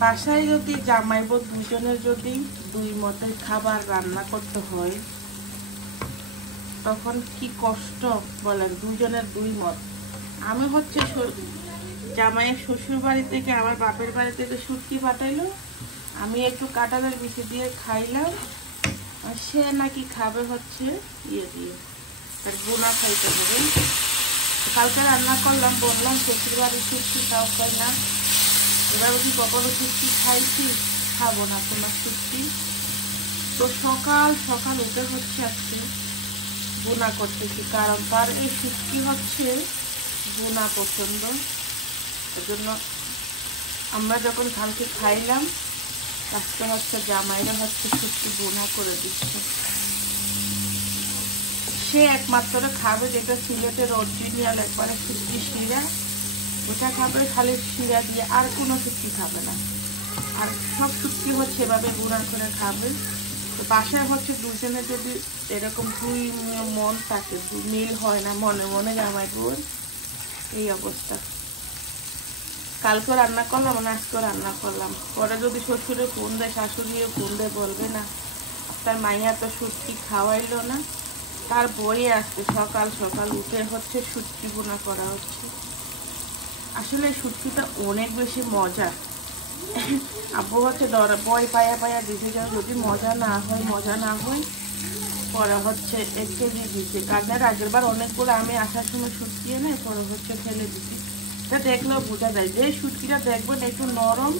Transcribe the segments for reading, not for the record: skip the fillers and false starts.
বাসায় যদি জামাই বউ দুজনের যদি দুই মতের খাবার রান্না করতে হয় তখন কি কষ্ট বলেন, দুজনের দুই মত। আমি হচ্ছে জামাইয়ের শ্বশুর বাড়ি থেকে আমার বাপের বাড়ি থেকে শুটকি পাঠাইলো, আমি একটু কাঁঠালের বিচি দিয়ে খাইলাম, আর সে নাকি খাবে হচ্ছে ইয়ে দিয়ে, তার বোনা খাইতে হবে। কালকে রান্না করলাম, বললাম শ্বশুর বাড়ির শুটকি খাও, খাই না। এবার কি কখনো শুটকি খাইছি, খাবো না তোমার শুটকি। তো সকাল সকাল উঠে হচ্ছে আজকে বোনা করতেছি, কারণ তার এই শুটকি হচ্ছে বোনা পছন্দ। এজন্য আমরা যখন কালকে খাইলাম, আজকে হচ্ছে জামাইরা হচ্ছে শুটকি বোনা করে দিচ্ছে। সে একমাত্র খাবে যেটা সিলেটের অরিজিনাল একবারে শুটকি শিরা, ওটা খাবে খালি শিরা দিয়ে, আর কোনো শুটকি খাবে না। আর সব শুটকি হচ্ছে এভাবে বোনা করে খাবে। তো বাসায় হচ্ছে দুজনে যদি এরকম দুই মন থাকে, মিল হয় না মনে মনে জামাই বউর, এই অবস্থা। কালকে রান্না করলাম না, আজকে রান্না করলাম। পরে যদি শ্বশুরে ফোন দেয়, শাশুড়িও ফোন দেয়, বলবে না আপনার মাইয়া তো শুটকি খাওয়াইলো না, তার বইয়ে আসছে সকাল সকাল উঠে হচ্ছে শুটকি বোনা করা হচ্ছে। আসলে শুটকিটা অনেক বেশি মজা। আব্বু হচ্ছে বই পায়া পায়া দিতে যাও, যদি মজা না হয় পরে হচ্ছে 1 কেজি দিচ্ছে। কারণ আগের বার অনেকগুলো আমি আসার সময় শুটকি এনে পরে হচ্ছে ফেলে দিচ্ছি। এটা দেখলেও বোঝা যায় যে শুটকিটা দেখবেন একটু নরম,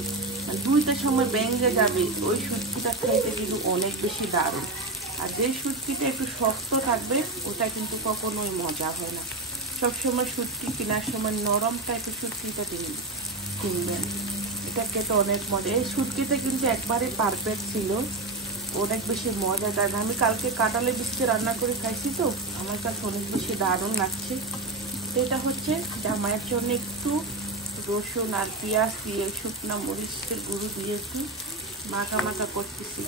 দুইটার সময় ভেঙে যাবে, ওই শুটকিটা খাইতে কিন্তু অনেক বেশি দারুণ। আর যে শুটকিটা একটু শক্ত থাকবে ওটা কিন্তু কখনোই মজা হয় না। সবসময় শুটকি কেনার সময় নরম টাইপের শুটকিটা কিনবেন, এটা খেতে অনেক মজা। এই শুটকিটা কিন্তু একবারে পারফেক্ট ছিল, অনেক বেশি মজাদার। আমি কালকে কাঁঠালের বিচি রান্না করে খাইছি, তো আমার কাছে অনেক বেশি দারুণ লাগছে। এটা হচ্ছে জামাইয়ের জন্য একটু রসুন আর পেঁয়াজ দিয়ে শুকনা মরিচের গুঁড়ো দিয়ে একটু মাখা মাখা করতেছি,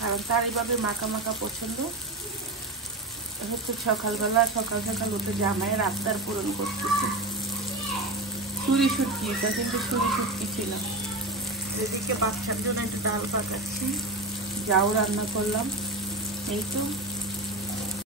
কারণ তার এইভাবে মাখা মাখা পছন্দ। হচ্ছে সকালবেলা সকাল সকাল উঠে জামাইয়ের আবদার পূরণ করতেছি। সুরি শুটকি, এটা কিন্তু সুরি শুটকি ছিল। এদিকে বাচ্চার জন্য একটু ডাল পাকাচ্ছি, যাও রান্না করলাম, এই তো।